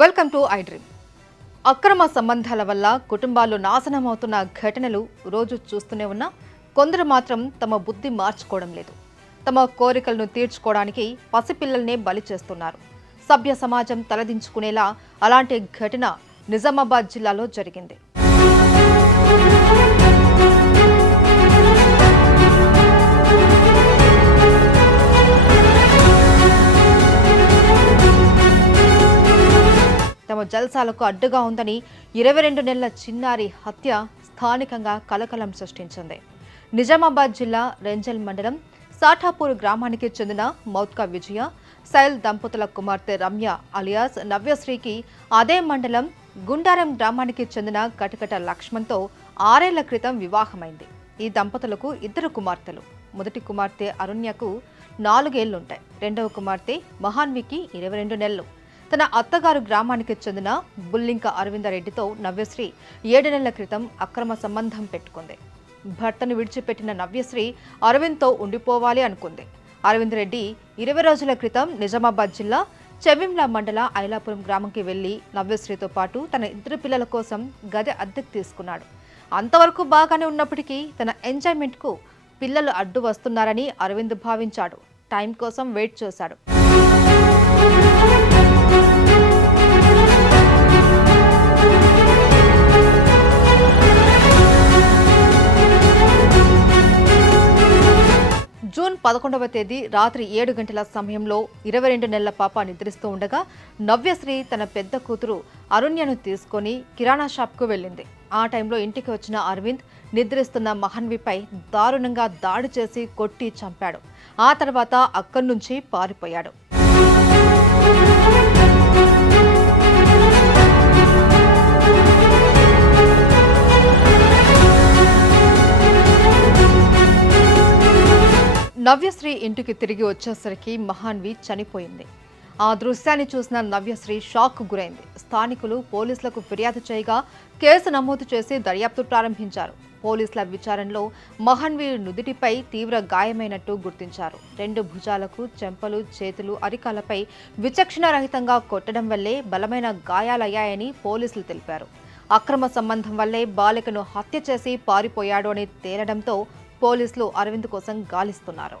Welcome to I dream అక్రమ సంబంధాల వల్ల కుటుంబాలు నాశనమవుతున్న ఘటనలు రోజు చూస్తూనే ఉన్నా కొందరు మాత్రం తమ బుద్ధి మార్చుకోవడం లేదు. తమ కోరికలను తీర్చుకోవడానికి పసిపిల్లల్నే బలి చేస్తున్నారు. సభ్య సమాజం తలదించుకునేలా అలాంటి ఘటన నిజామాబాద్ జిల్లాలో జరిగింది. జల్సాలకు అడ్డుగా ఉందని ఇరవై రెండు నెలల చిన్నారి హత్య స్థానికంగా కలకలం సృష్టించింది. నిజామాబాద్ జిల్లా రెంజల్ మండలం సాఠాపూర్ గ్రామానికి చెందిన మౌత్కా విజయ సైల్ దంపతుల కుమార్తె రమ్య అలియాస్ నవ్యశ్రీకి అదే మండలం గుండారం గ్రామానికి చెందిన కటకట లక్ష్మణ్తో ఆరేళ్ళ క్రితం వివాహమైంది. ఈ దంపతులకు ఇద్దరు కుమార్తెలు. మొదటి కుమార్తె అరుణ్యకు నాలుగేళ్ళుంటాయి. రెండవ కుమార్తె మహాన్వికి ఇరవై రెండు నెలలు. తన అత్తగారు గ్రామానికి చెందిన బుల్లింక అరవిందరెడ్డితో నవ్యశ్రీ ఏడు నెలల క్రితం అక్రమ సంబంధం పెట్టుకుంది. భర్తను విడిచిపెట్టిన నవ్యశ్రీ అరవింద్తో ఉండిపోవాలి అనుకుంది. అరవింద్ రెడ్డి ఇరవై రోజుల క్రితం నిజామాబాద్ జిల్లా చెవింల మండల ఐలాపురం గ్రామంకి వెళ్ళి నవ్యశ్రీతో పాటు తన ఇద్దరు పిల్లల కోసం గది అద్దెకు తీసుకున్నాడు. అంతవరకు బాగానే ఉన్నప్పటికీ తన ఎంజాయ్మెంట్కు పిల్లలు అడ్డు వస్తున్నారని అరవింద్ భావించాడు. టైం కోసం వెయిట్ చేశాడు. పదకొండవ తేదీ రాత్రి ఏడు గంటల సమయంలో ఇరవై రెండు నెలల పాప నిద్రిస్తూ ఉండగా నవ్యశ్రీ తన పెద్ద కూతురు అరుణ్యను తీసుకొని కిరాణా షాప్కు వెళ్ళింది. ఆ టైంలో ఇంటికి వచ్చిన అరవింద్ నిద్రిస్తున్న మహన్విపై దారుణంగా దాడి చేసి కొట్టి చంపాడు. ఆ తర్వాత అక్కడి నుంచి పారిపోయాడు. నవ్యశ్రీ ఇంటికి తిరిగి వచ్చేసరికి మహాన్వి చనిపోయింది. ఆ దృశ్యాన్ని చూసిన నవ్యశ్రీ షాక్ గురైంది. స్థానికులు పోలీసులకు ఫిర్యాదు చేయగా కేసు నమోదు చేసి దర్యాప్తు ప్రారంభించారు. పోలీసుల విచారణలో మహాన్వి నుదిటిపై తీవ్ర గాయమైనట్టు గుర్తించారు. రెండు భుజాలకు చెంపలు చేతులు అరికాలపై విచక్షణ రహితంగా కొట్టడం వల్లే బలమైన గాయాలయ్యాయని పోలీసులు తెలిపారు. అక్రమ సంబంధం వల్లే బాలికను హత్య చేసి పారిపోయాడు అని తేలడంతో పోలీసులు అరవింద్ కోసం గాలిస్తున్నారు.